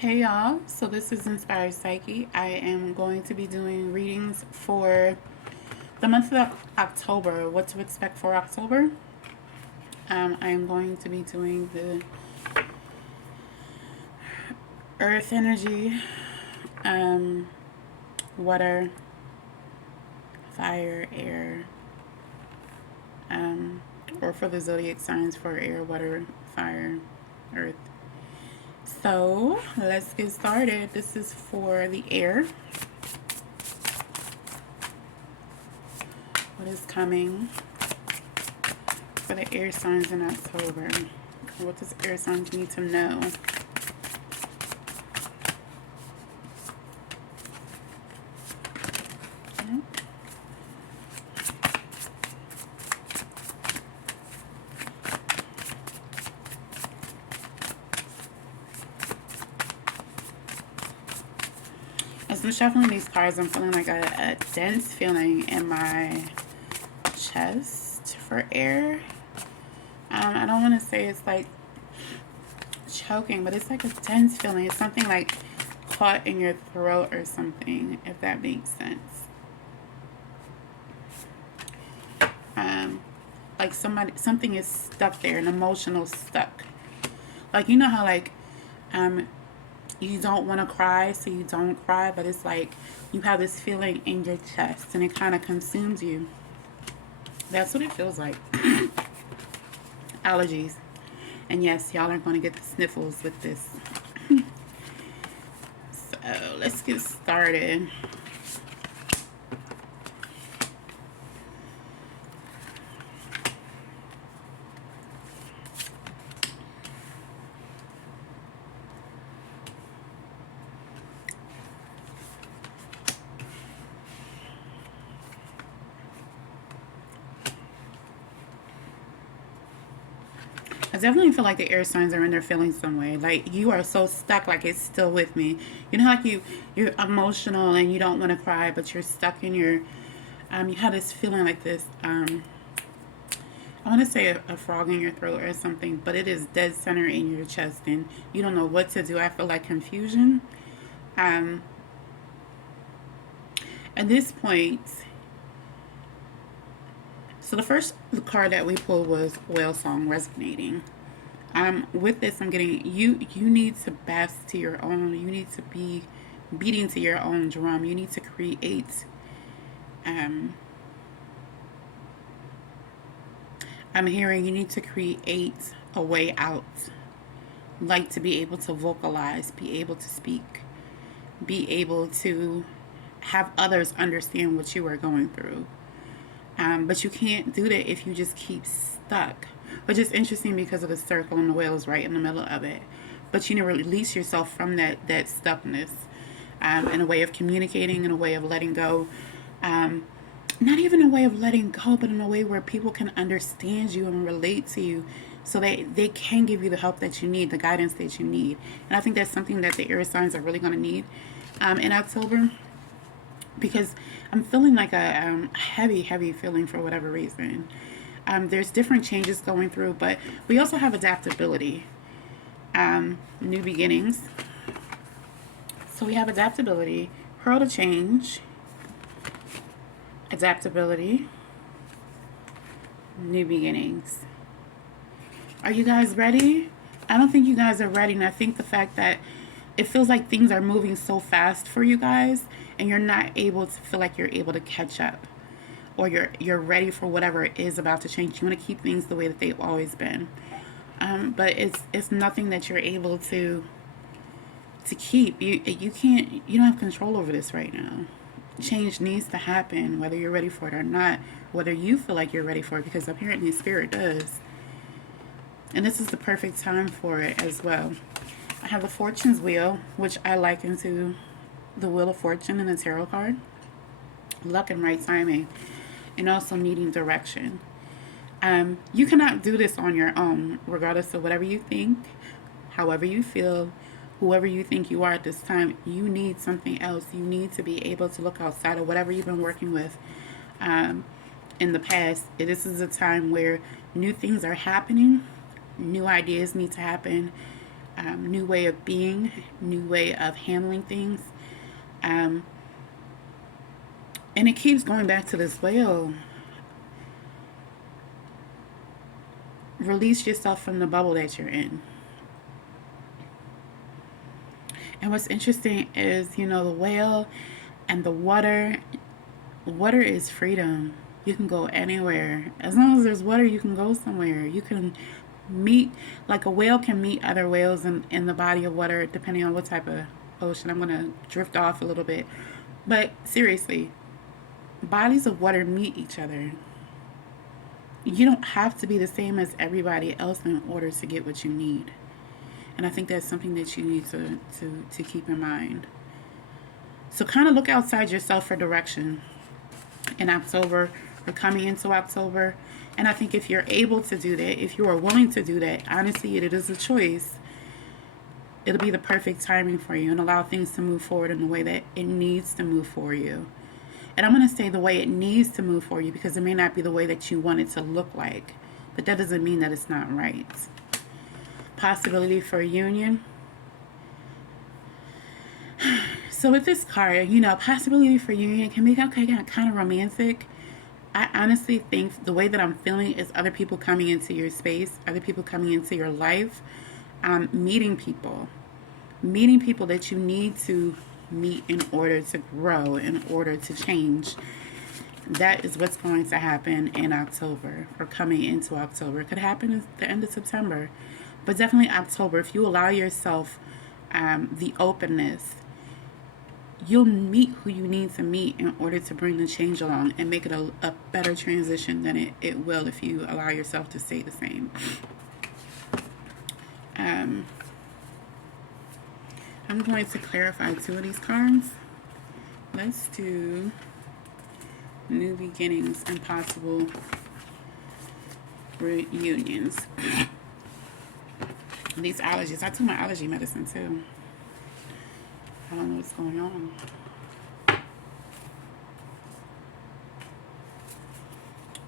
Hey y'all, so this is Inspired Psyche. I am going to be doing readings for the month of October. What to expect for October? I am going to be doing the earth energy, um, water, fire, air, um, or for the zodiac signs for air, water, fire, earth. So let's get started. This is for the air. What is coming for the air signs in October? What does air signs need to know? As I'm shuffling these cards, I'm feeling like a dense feeling in my chest for air. I don't want to say it's like choking, but it's like a dense feeling. It's something like caught in your throat or something, if that makes sense. Like something is stuck there, an emotional stuck. Like, you know how like you don't want to cry, so you don't cry, but it's like you have this feeling in your chest and it kind of consumes you. That's what it feels like. Allergies. And yes, y'all are going to get the sniffles with this. So let's get started. I definitely feel like the air signs are in their feelings some way. Like you are so stuck, like it's still with me. You know, like you're emotional and you don't want to cry, but you're stuck in your. You have this feeling like this. I want to say a frog in your throat or something, but it is dead center in your chest, and you don't know what to do. I feel like confusion. Um, at this point, so the first card that we pulled was Whale Song Resonating. With this, I'm getting you. You need to bask to your own. You need to be beating to your own drum. You need to create. Um, I'm hearing you need to create a way out, like to be able to vocalize, be able to speak, be able to have others understand what you are going through. But you can't do that if you just keep stuck. Which is interesting because of the circle and the whale is right in the middle of it. But you need to release yourself from that stuckness, in a way of communicating, in a way of letting go. Um, Not even a way of letting go, but in a way where people can understand you and relate to you so they can give you the help that you need, the guidance that you need. And I think that's something that the air signs are really going to need in October, because I'm feeling like a heavy feeling for whatever reason. There's different changes going through, but we also have adaptability, new beginnings. So we have adaptability, pearl to change, adaptability, new beginnings. Are you guys ready? I don't think you guys are ready, and I think the fact that it feels like things are moving so fast for you guys and you're not able to feel like you're able to catch up, or you're ready for whatever it is about to change. You want to keep things the way that they've always been. But it's nothing that you're able to keep. You can't, you don't have control over this right now. Change needs to happen whether you're ready for it or not, whether you feel like you're ready for it, because apparently spirit does. And this is the perfect time for it as well. I have the Fortune's Wheel, which I liken to the Wheel of Fortune in the tarot card. Luck and right timing, and also needing direction. You cannot do this on your own, regardless of whatever you think, however you feel, whoever you think you are at this time. You need something else. You need to be able to look outside of whatever you've been working with in the past. This is a time where new things are happening, new ideas need to happen. new way of being, new way of handling things. Um, and it keeps going back to this whale. Release yourself from the bubble that you're in. And what's interesting is, you know, the whale and the water. Water is freedom. You can go anywhere. As long as there's water, you can go somewhere. You can meet, like a whale can meet other whales in the body of water, depending on what type of ocean. I'm going to drift off a little bit. But seriously, bodies of water meet each other. You don't have to be the same as everybody else in order to get what you need. And I think that's something that you need to keep in mind. So kind of look outside yourself for direction in October or coming into October. And I think if you're able to do that, if you are willing to do that, honestly, it is a choice. It'll be the perfect timing for you and allow things to move forward in the way that it needs to move for you. And I'm going to say the way it needs to move for you because it may not be the way that you want it to look like. But that doesn't mean that it's not right. Possibility for a union. So with this card, you know, possibility for union can be kind of romantic. I honestly think the way that I'm feeling is other people coming into your space, other people coming into your life, meeting people that you need to meet in order to grow, in order to change. That is what's going to happen in October or coming into October. It could happen at the end of September, but definitely October. If you allow yourself the openness, you'll meet who you need to meet in order to bring the change along and make it a better transition than it will if you allow yourself to stay the same. I'm going to clarify 2 of these cards. Let's do new beginnings and possible reunions. These allergies. I took my allergy medicine too. I don't know what's going on.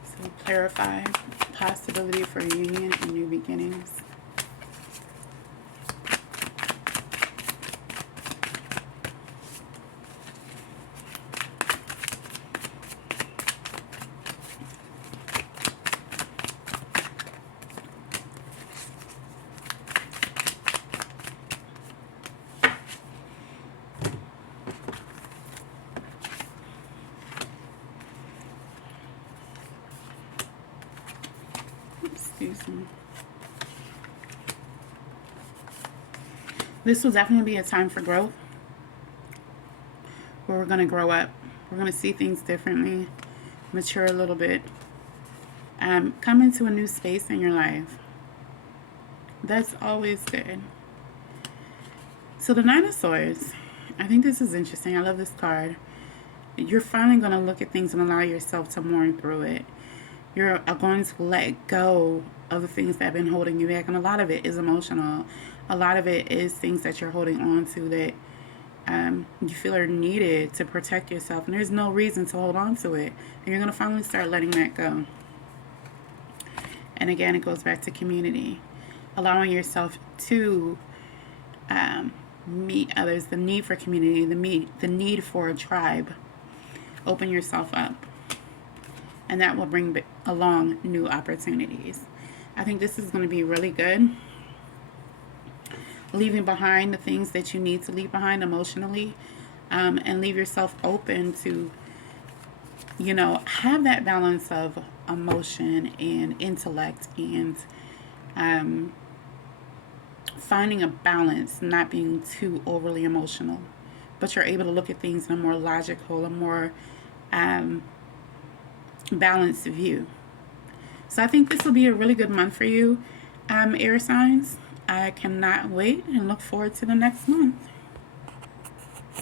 So clarify possibility for union and new beginnings. Excuse me. This will definitely be a time for growth, where we're going to grow up. We're going to see things differently, mature a little bit, come into a new space in your life. That's always good. So the 9 of Swords, I think this is interesting. I love this card. You're finally going to look at things and allow yourself to mourn through it. You're going to let go of the things that have been holding you back. And a lot of it is emotional. A lot of it is things that you're holding on to that you feel are needed to protect yourself. And there's no reason to hold on to it. And you're going to finally start letting that go. And again, it goes back to community. Allowing yourself to meet others. The need for community. The need for a tribe. Open yourself up. And that will bring along new opportunities. I think this is going to be really good. Leaving behind the things that you need to leave behind emotionally, and leave yourself open to, you know, have that balance of emotion and intellect, and finding a balance, not being too overly emotional, but you're able to look at things in a more logical, a more balanced view. So I think this will be a really good month for you, air signs. I cannot wait and look forward to the next month.